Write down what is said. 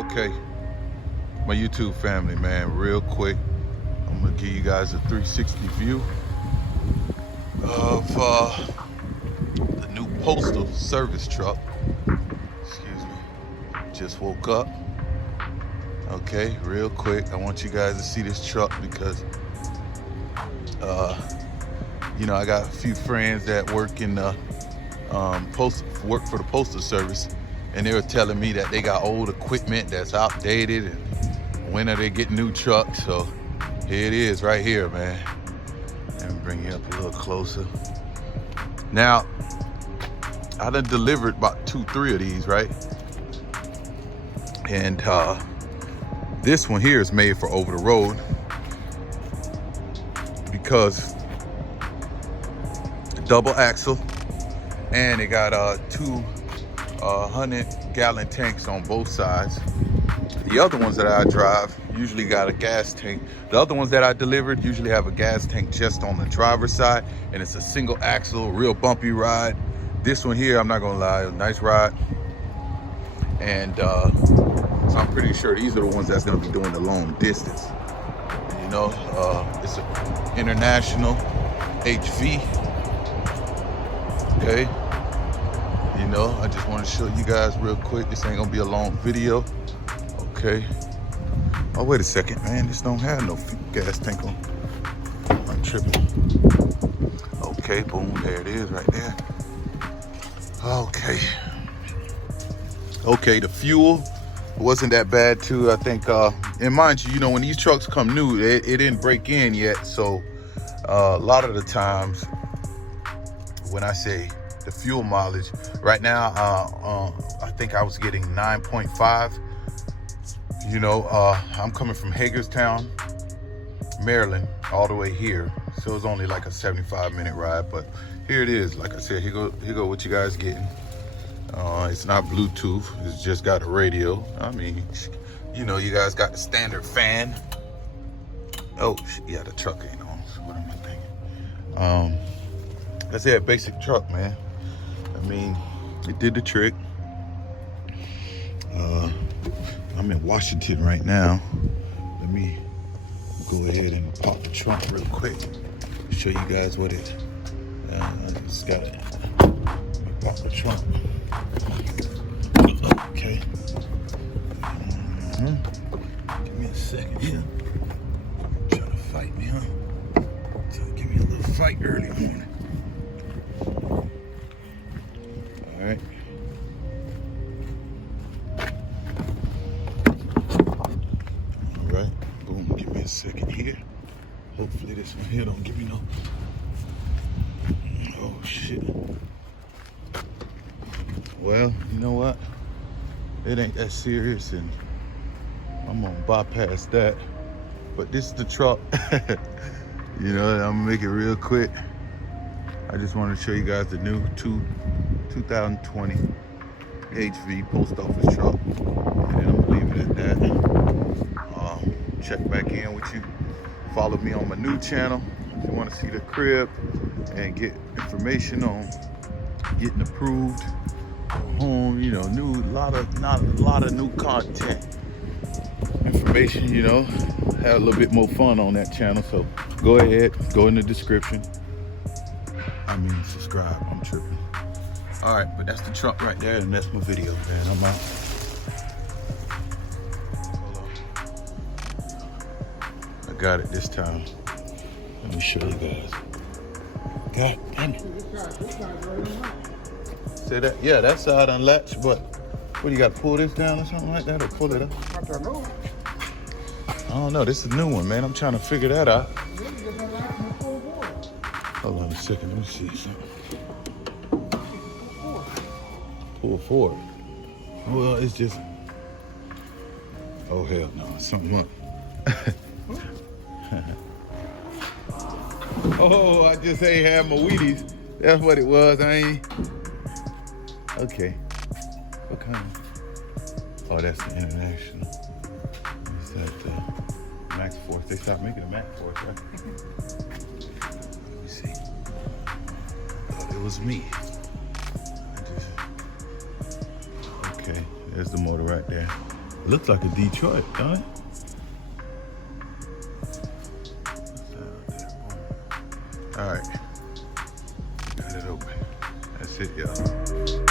Okay, my YouTube family, man, real quick, I'm gonna give you guys a 360 view of the new Postal Service truck. Excuse me, just woke up. Okay, real quick, I want you guys to see this truck because you know, I got a few friends that work in the work for the Postal Service, and they were telling me that they got old equipment that's outdated and when are they getting new trucks. So here it is right here, man. Let me bring you up a little closer. Now, I done delivered about 2-3 of these, right? And this one here is made for over the road because double axle, and it got 2 100-gallon tanks on both sides. The other ones that I drive usually got a gas tank. The other ones that I delivered usually have a gas tank just on the driver's side, and it's a single axle, real bumpy ride. This one here, I'm not gonna lie, a nice ride. And so I'm pretty sure these are the ones that's gonna be doing the long distance. You know, it's an international HV. Okay, you know, I just want to show you guys real quick. This ain't gonna be a long video. Okay. Oh, wait a second, man. This don't have no gas tank on. I'm tripping. Okay, boom, there it is right there. Okay. Okay, the fuel wasn't that bad too. I think, and mind you, you know, when these trucks come new, it didn't break in yet. So a lot of the times, when I say the fuel mileage, right now, I think I was getting 9.5. You know, I'm coming from Hagerstown, Maryland, all the way here. So it's only like a 75-minute ride, but here it is. Like I said, here go what you guys getting. It's not Bluetooth, it's just got a radio. I mean, you know, you guys got the standard fan. Oh, yeah, the truck ain't on, so what am I thinking? That's it, basic truck, man. I mean, it did the trick. I'm in Washington right now. Let me go ahead and pop the trunk real quick. Show you guys what it. I just got it. Let me pop the trunk. Okay. Give me a second here. Trying to fight me, huh? So give me a little fight early morning. All right. All right. Boom. Give me a second here. Hopefully this one here don't give me no. Oh shit. Well, you know what? It ain't that serious, and I'm gonna bypass that. But this is the truck. You know, I'm gonna make it real quick. I just want to show you guys the new 2020 HV post office truck, and I'm gonna leave it at that. Check back in with you. Follow me on my new channel if you want to see the crib and get information on getting approved home. You know, not a lot of new content, information. You know, have a little bit more fun on that channel. So go ahead, go in the description. I mean, subscribe. I'm tripping. All right, but that's the truck right there, and that's my video, man. I'm out. I got it this time. Let me show you guys. God damn it. Say that? Yeah, that side unlatched, but what, you got to pull this down or something like that, or pull it up? I don't know. This is a new one, man. I'm trying to figure that out. Hold on a second. Let me see something. Pull forward. Well, it's just. Oh hell no! Something up. Oh, I just ain't had my Wheaties. That's what it was. I ain't. Okay. What kind of? Oh, that's the international. Is that the Max Force? They stopped making a Max Force, right? Let me see. Thought it was me. Okay, there's the motor right there. Looks like a Detroit, don't it? All right, got it open. That's it, y'all.